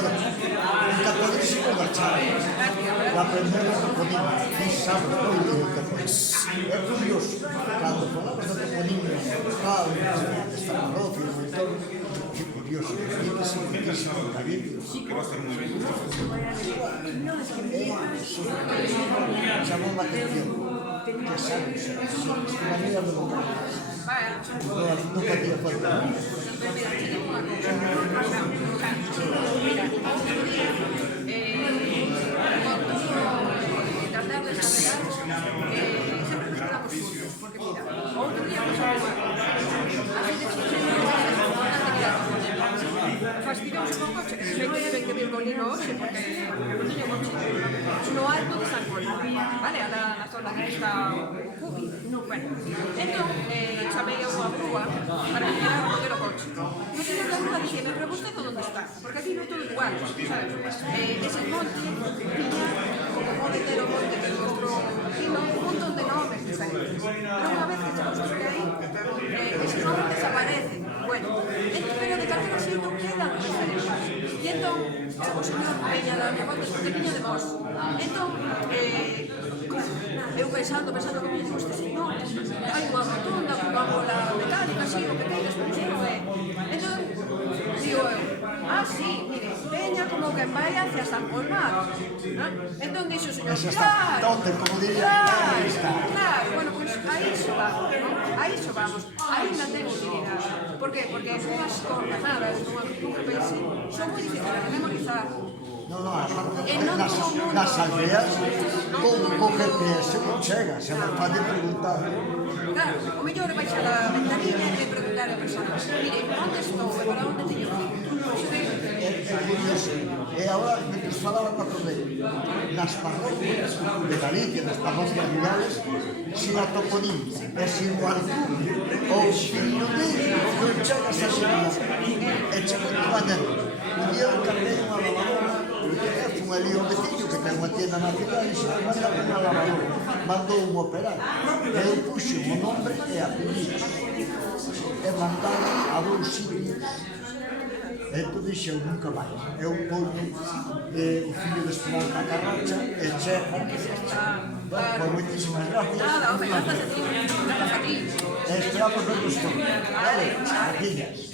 Bueno, un catolicismo da chave. La primera toponimia, non sabe moito do que foi. É curioso, cando falamos da toponimia, esta parroquia, o entorno, que curioso, que significa cariño. Chamou a atención, que sabes, a mía de momentos. Nunca tinha falta. Porque mira, outro día fastidiamos con coche, que sei que deben que vir Molino hoxe, porque non teño coche. No alto de San Juan, vale? A la zona que está o Cubi. Bueno, entón, chamei a unha grúa para que viera a poder o coche. E o señor da grúa dixe, me pregunté onde está, porque aquí non todo igual, sabes? Ese monte tiña, como pode ter o monte de outro kilo, un montón de nombres diferentes. Pero unha vez que se construye aí, esos nombres desaparecen. Bueno, pero de calquera xeito quedan referencias. E entón, o señor Peña da Revolta, porque Peña de Mos. Entón, eu pensando que me dijo este señor, hai unha rotunda, unha bola metálica, así, o que queiras, pero isto non é. Entón, digo eu, sí, mire, Peña como que vai hacia San Colmar. Entón dixo o señor, claro, bueno, pois a iso vamos, a iso vamos, ainda ten utilidade. Por qué? Porque unhas coordenadas dunha GPS son moi difíciles de memorizar. Nas aldeas, con GPS non chega, se non pode preguntar. Claro, o mellor é baixar a ventanilla e preguntar a persona, mire, onde estou e para onde teño que ir? É curioso. E agora, mentre falaba para comer, nas parroquias de Galicia, nas parroquias rurales, sin a toponimia, e sin o alcundio, ou sin o medio, non chegas a seguir. E chega de maneira. Un día eu carguei unha lavadora, fun ali ao veciño que ten unha tienda na cidade e se manda unha lavadora. Mandou un operario. E eu puxo o nombre e apelidos. E mandaron a 2 sitios. Entón dixo, nunca máis. Eu pouco o filho de Esperanza Carrancha e chega. Por moitísimas gracias. Nada, home, grazas a ti. E esperamos outros todos. Vale, gracias.